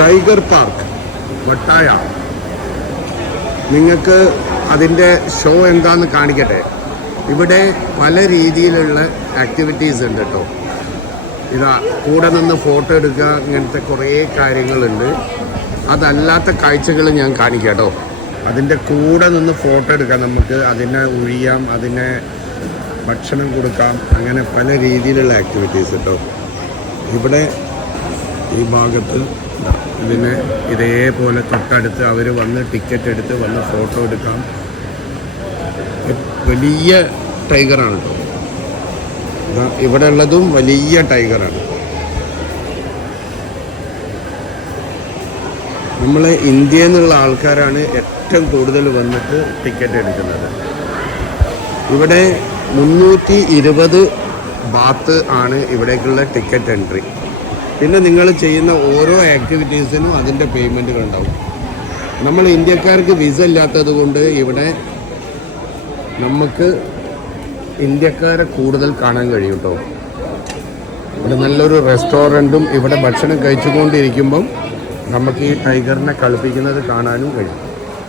Tiger park വട്ടായ. നിങ്ങൾക്ക് അതിൻ്റെ show എന്താണെന്ന് കാണിക്കട്ടെ. ഇവിടെ പല രീതിയിലുള്ള ആക്ടിവിറ്റീസ് ഉണ്ട് കേട്ടോ. ഇതാ കൂടെ നിന്ന് ഫോട്ടോ എടുക്കുക, ഇങ്ങനത്തെ കുറേ കാര്യങ്ങളുണ്ട്. അതല്ലാത്ത കാഴ്ചകൾ ഞാൻ കാണിക്കാം കേട്ടോ. അതിൻ്റെ കൂടെ നിന്ന് ഫോട്ടോ എടുക്കാം, നമുക്ക് അതിനെ ഒഴിയാം, അതിനെ ഭക്ഷണം കൊടുക്കാം, അങ്ങനെ പല രീതിയിലുള്ള ആക്ടിവിറ്റീസ് കേട്ടോ. ഇവിടെ ഈ ഭാഗത്ത് ഇതിനെ ഇതേപോലെ തൊട്ടടുത്ത് അവർ വന്ന് ടിക്കറ്റ് എടുത്ത് വന്ന് ഫോട്ടോ എടുക്കാം. വലിയ ടൈഗറാണ് കേട്ടോ. ഇവിടെ ഉള്ളതും വലിയ ടൈഗറാണ്. നമ്മളെ ഇന്ത്യയിൽ നിന്നുള്ള ആൾക്കാരാണ് ഏറ്റവും കൂടുതൽ വന്നിട്ട് ടിക്കറ്റ് എടുക്കുന്നത്. ഇവിടെ 320 ബാത്ത് ആണ് ഇവിടേക്കുള്ള ടിക്കറ്റ് എൻട്രി. പിന്നെ നിങ്ങൾ ചെയ്യുന്ന ഓരോ ആക്ടിവിറ്റീസിനും അതിൻ്റെ പേയ്മെൻറ്റുകൾ ഉണ്ടാവും. നമ്മൾ ഇന്ത്യക്കാർക്ക് വിസ ഇല്ലാത്തത് കൊണ്ട് ഇവിടെ നമുക്ക് ഇന്ത്യക്കാരെ കൂടുതൽ കാണാൻ കഴിയും കേട്ടോ. ഇവിടെ നല്ലൊരു റെസ്റ്റോറൻറ്റും ഇവിടെ ഭക്ഷണം കഴിച്ചുകൊണ്ടിരിക്കുമ്പം നമുക്ക് ഈ ടൈഗറിനെ കളിപ്പിക്കുന്നത് കാണാനും കഴിയും.